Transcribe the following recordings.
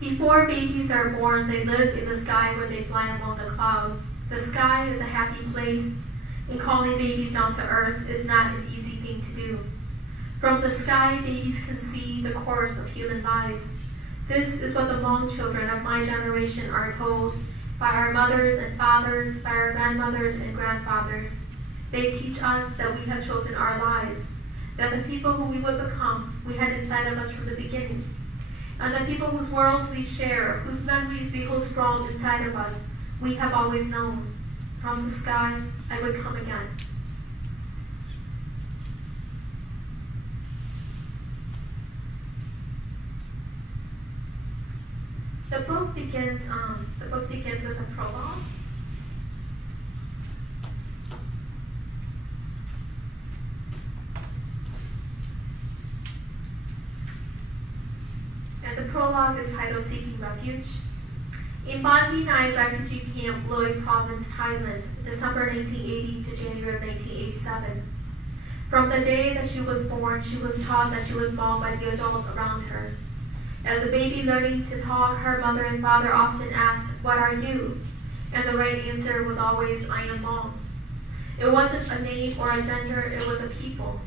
Before babies are born, they live in the sky where they fly among the clouds. The sky is a happy place, and calling babies down to earth is not an easy thing to do. From the sky, babies can see the course of human lives. This is what the Hmong children of my generation are told by our mothers and fathers, by our grandmothers and grandfathers. They teach us that we have chosen our lives, that the people who we would become, we had inside of us from the beginning, and the people whose worlds we share, whose memories we hold strong inside of us, we have always known. From the sky, I would come again. The book begins with a prologue. And the prologue is titled Seeking Refuge. In Ban Vinai refugee camp, Loei Province, Thailand, December 1980 to January of 1987. From the day that she was born, she was taught that she was Hmong by the adults around her. As a baby learning to talk, her mother and father often asked, "What are you?" And the right answer was always, "I am Hmong." It wasn't a name or a gender, it was a people.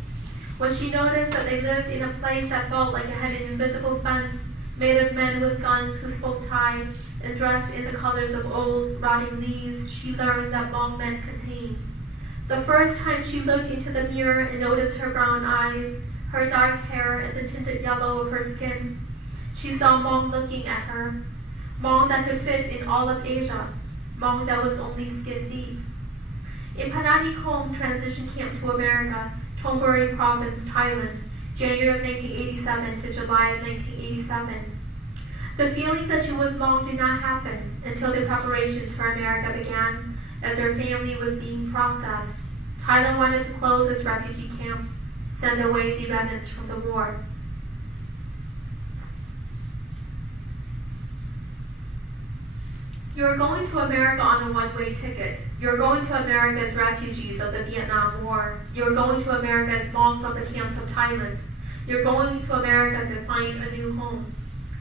When she noticed that they lived in a place that felt like it had an invisible fence made of men with guns who spoke Thai and dressed in the colors of old, rotting leaves, she learned that Hmong meant contained. The first time she looked into the mirror and noticed her brown eyes, her dark hair, and the tinted yellow of her skin, she saw Hmong looking at her, Hmong that could fit in all of Asia, Hmong that was only skin deep. In Pananikom transition camp to America, Chonburi Province, Thailand, January of 1987 to July of 1987. The feeling that she was Hmong did not happen until the preparations for America began, as her family was being processed. Thailand wanted to close its refugee camps, send away the remnants from the war. You are going to America on a one-way ticket. You are going to America as refugees of the Vietnam War. You are going to America as Hmong from the camps of Thailand. You are going to America to find a new home.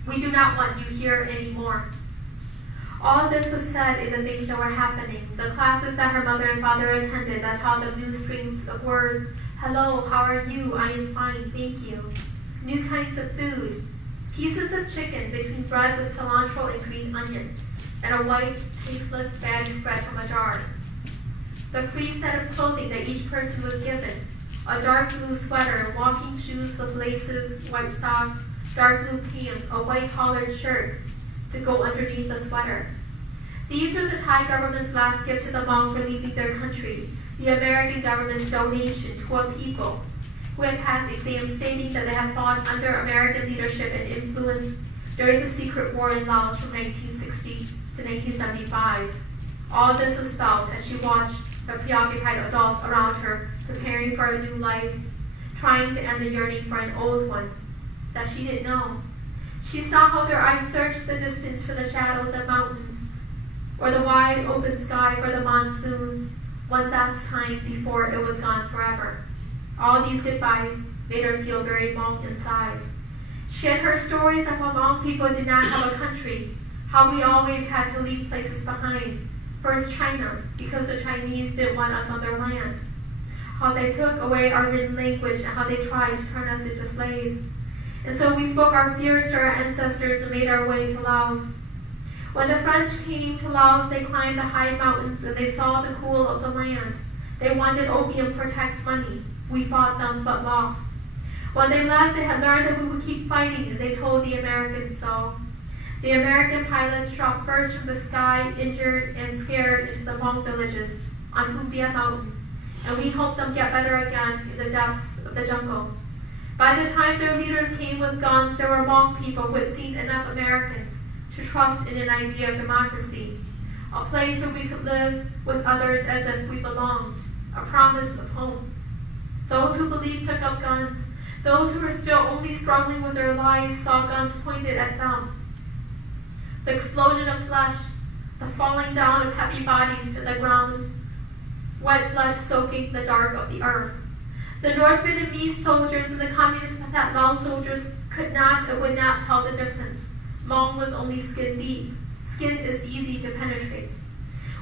We do not want you here anymore. All this was said in the things that were happening, the classes that her mother and father attended that taught them new strings of words. Hello, how are you? I am fine, thank you. New kinds of food. Pieces of chicken between bread with cilantro and green onion, and a white, tasteless fatty spread from a jar. The free set of clothing that each person was given. A dark blue sweater, walking shoes with laces, white socks, dark blue pants, a white collared shirt to go underneath the sweater. These are the Thai government's last gift to the Hmong for leaving their country, the American government's donation to a people who had passed exams stating that they had fought under American leadership and influence during the secret war in Laos from 1960 to 1975. All this was felt as she watched the preoccupied adults around her preparing for a new life, trying to end the yearning for an old one that she didn't know. She saw how their eyes searched the distance for the shadows of mountains, or the wide open sky for the monsoons, one last time before it was gone forever. All these goodbyes made her feel very Hmong inside. She had heard stories of how Hmong people did not have a country, how we always had to leave places behind. First China, because the Chinese didn't want us on their land. How they took away our written language and how they tried to turn us into slaves. And so we spoke our fears to our ancestors and made our way to Laos. When the French came to Laos, they climbed the high mountains and they saw the cool of the land. They wanted opium for tax money. We fought them but lost. When they left, they had learned that we would keep fighting, and they told the Americans so. The American pilots dropped first from the sky, injured and scared, into the Hmong villages on Pumbia Mountain, and we helped them get better again in the depths of the jungle. By the time their leaders came with guns, there were Hmong people who had seen enough Americans to trust in an idea of democracy, a place where we could live with others as if we belonged, a promise of home. Those who believed took up guns. Those who were still only struggling with their lives saw guns pointed at them. The explosion of flesh, the falling down of heavy bodies to the ground, wet blood soaking the dark of the earth. The North Vietnamese soldiers and the Communist Pathet Lao soldiers could not and would not tell the difference. Hmong was only skin deep. Skin is easy to penetrate.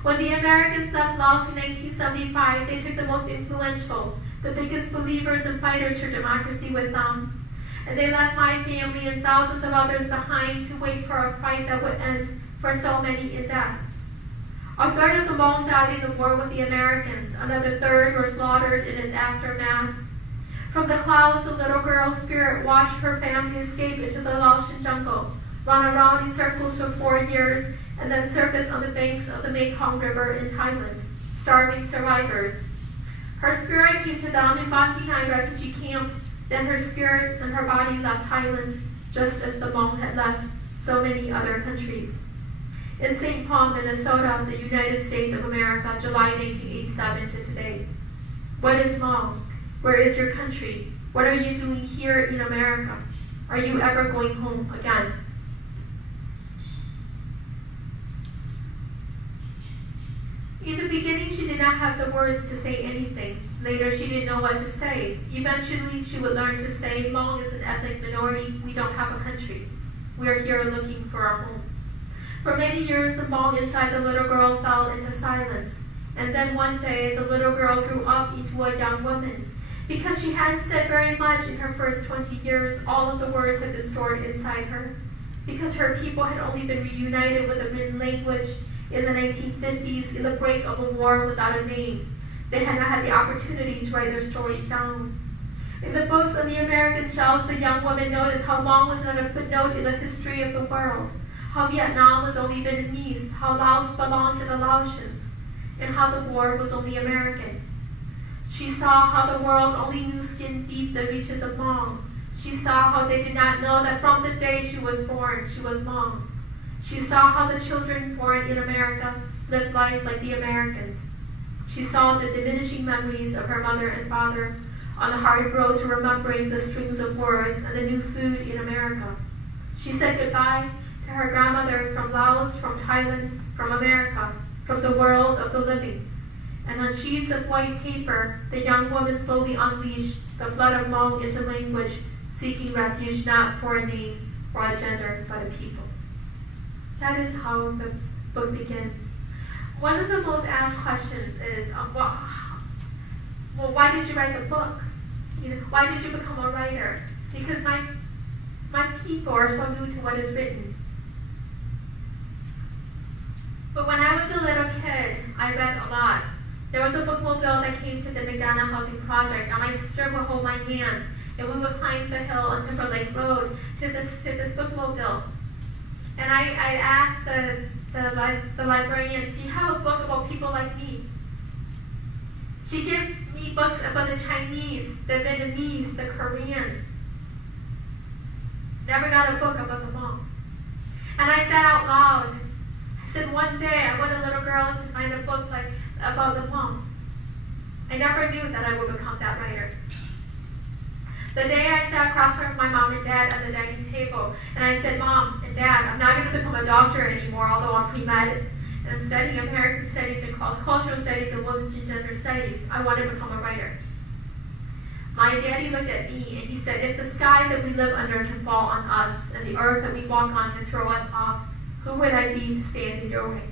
When the Americans left Laos in 1975, they took the most influential, the biggest believers and fighters for democracy with them. And they left my family and thousands of others behind to wait for a fight that would end for so many in death. A third of the Hmong died in the war with the Americans. Another third were slaughtered in its aftermath. From the clouds, the little girl's spirit watched her family escape into the Laotian jungle, run around in circles for 4 years, and then surface on the banks of the Mekong River in Thailand, starving survivors. Her spirit came to them in Ban Binai refugee camp. Then her spirit and her body left Thailand, just as the Hmong had left so many other countries. In St. Paul, Minnesota, the United States of America, July 1987 to today. What is Hmong? Where is your country? What are you doing here in America? Are you ever going home again? In the beginning, she did not have the words to say anything. Later, she didn't know what to say. Eventually, she would learn to say, Hmong is an ethnic minority. We don't have a country. We are here looking for a home. For many years, the Hmong inside the little girl fell into silence. And then one day, the little girl grew up into a young woman. Because she hadn't said very much in her first 20 years, all of the words had been stored inside her. Because her people had only been reunited with a written language in the 1950s in the break of a war without a name. They had not had the opportunity to write their stories down. In the books on the American shelves, the young woman noticed how Hmong was not a footnote in the history of the world, how Vietnam was only Vietnamese, how Laos belonged to the Laotians, and how the war was only American. She saw how the world only knew skin deep the reaches of Hmong. She saw how they did not know that from the day she was born, she was Hmong. She saw how the children born in America lived life like the Americans. She saw the diminishing memories of her mother and father on the hard road to remembering the strings of words and the new food in America. She said goodbye to her grandmother from Laos, from Thailand, from America, from the world of the living. And on sheets of white paper, the young woman slowly unleashed the flood of Hmong into language, seeking refuge not for a name or a gender, but a people. That is how the book begins. One of the most asked questions is, why did you write the book? Why did you become a writer? Because my people are so new to what is written. But when I was a little kid, I read a lot. There was a bookmobile that came to the McDonough Housing Project, and my sister would hold my hands, and we would climb the hill on Timberlake Road to this bookmobile. And I asked the librarian, do you have a book about people like me? She gave me books about the Chinese, the Vietnamese, the Koreans. Never got a book about the Hmong. And I said out loud, I said, one day I want a little girl to find a book about the Hmong. I never knew that I would become that writer. The day I sat across from my mom and dad at the dining table, and I said, Mom and Dad, I'm not going to become a doctor anymore, although I'm pre-med, and I'm studying American Studies and Cross-Cultural Studies and Women's and Gender Studies. I want to become a writer. My daddy looked at me and he said, if the sky that we live under can fall on us, and the earth that we walk on can throw us off, who would I be to stand in your way?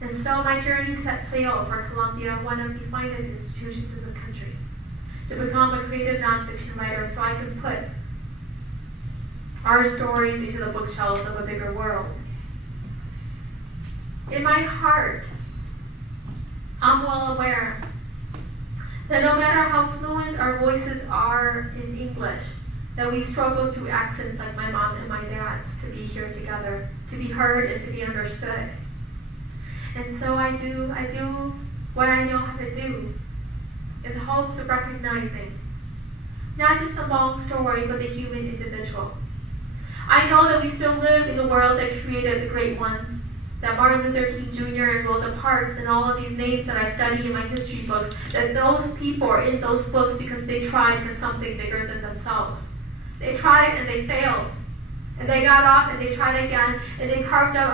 And so my journey set sail for Columbia, one of the finest institutions in this country, to become a creative nonfiction writer so I could put our stories into the bookshelves of a bigger world. In my heart, I'm well aware that no matter how fluent our voices are in English, that we struggle through accents like my mom and my dad's to be here together, to be heard and to be understood. And so I do what I know how to do in the hopes of recognizing not just the Hmong story, but the human individual. I know that we still live in the world that created the great ones, that Martin Luther King Jr. and Rosa Parks and all of these names that I study in my history books, that those people are in those books because they tried for something bigger than themselves. They tried and they failed. And they got up and they tried again and they carved out